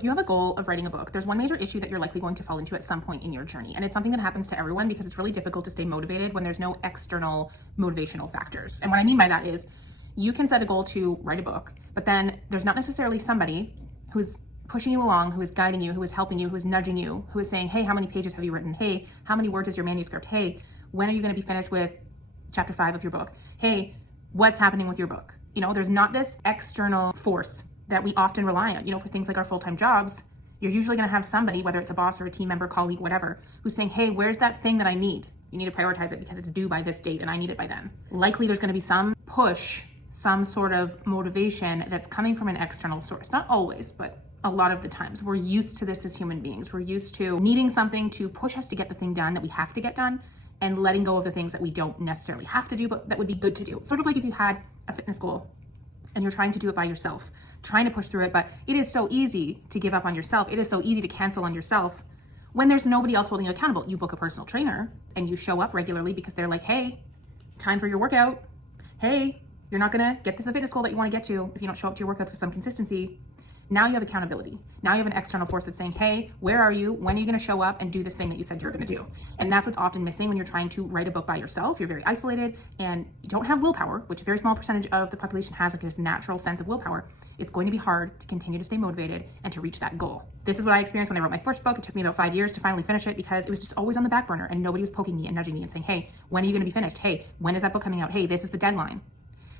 If you have a goal of writing a book, there's one major issue that you're likely going to fall into at some point in your journey. And it's something that happens to everyone because it's really difficult to stay motivated when there's no external motivational factors. And what I mean by that is you can set a goal to write a book, but then there's not necessarily somebody who's pushing you along, who is guiding you, who is helping you, who is nudging you, who is saying, hey, how many pages have you written? Hey, how many words is your manuscript? Hey, when are you going to be finished with chapter 5 of your book? Hey, what's happening with your book? You know, there's not this external force that we often rely on. You know, for things like our full-time jobs, you're usually going to have somebody, whether it's a boss or a team member, colleague, whatever, who's saying, hey, where's that thing that I need? You need to prioritize it because it's due by this date and I need it by then. Likely there's going to be some push, some sort of motivation that's coming from an external source. Not always, but a lot of the times. We're used to this as human beings. We're used to needing something to push us to get the thing done that we have to get done and letting go of the things that we don't necessarily have to do, but that would be good to do. Sort of like if you had a fitness goal and you're trying to do it by yourself, trying to push through it, but it is so easy to give up on yourself. It is so easy to cancel on yourself when there's nobody else holding you accountable. You book a personal trainer and you show up regularly because they're like, hey, time for your workout. Hey, you're not gonna get to the fitness goal that you wanna get to if you don't show up to your workouts with some consistency. Now you have accountability. Now you have an external force that's saying, hey, where are you? When are you gonna show up and do this thing that you said you're gonna do? And that's what's often missing when you're trying to write a book by yourself. You're very isolated and you don't have willpower, which a very small percentage of the population has. Like there's a natural sense of willpower. It's going to be hard to continue to stay motivated and to reach that goal. This is what I experienced when I wrote my first book. It took me about 5 years to finally finish it because it was just always on the back burner and nobody was poking me and nudging me and saying, hey, when are you gonna be finished? Hey, when is that book coming out? Hey, this is the deadline.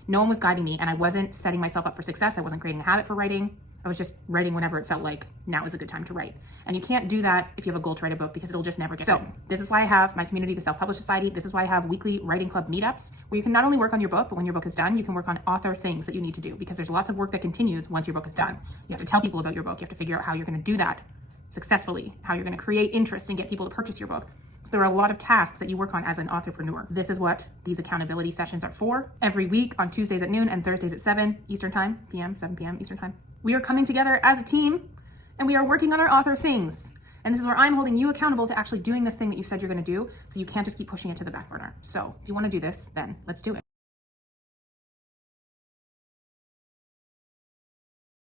No one was guiding me and I wasn't setting myself up for success. I wasn't creating a habit for writing. I was just writing whenever it felt like now is a good time to write. And you can't do that if you have a goal to write a book because it'll just never get done. So this is why I have my community, the Self-Published Society. This is why I have weekly writing club meetups where you can not only work on your book, but when your book is done, you can work on author things that you need to do because there's lots of work that continues once your book is done. You have to tell people about your book. You have to figure out how you're going to do that successfully, how you're going to create interest and get people to purchase your book. So there are a lot of tasks that you work on as an entrepreneur. This is what these accountability sessions are for. Every week on Tuesdays at noon and Thursdays at 7 Eastern Time, 7 p.m. Eastern Time. We are coming together as a team and we are working on our author things. And this is where I'm holding you accountable to actually doing this thing that you said you're going to do. So you can't just keep pushing it to the back burner. So if you want to do this, then let's do it.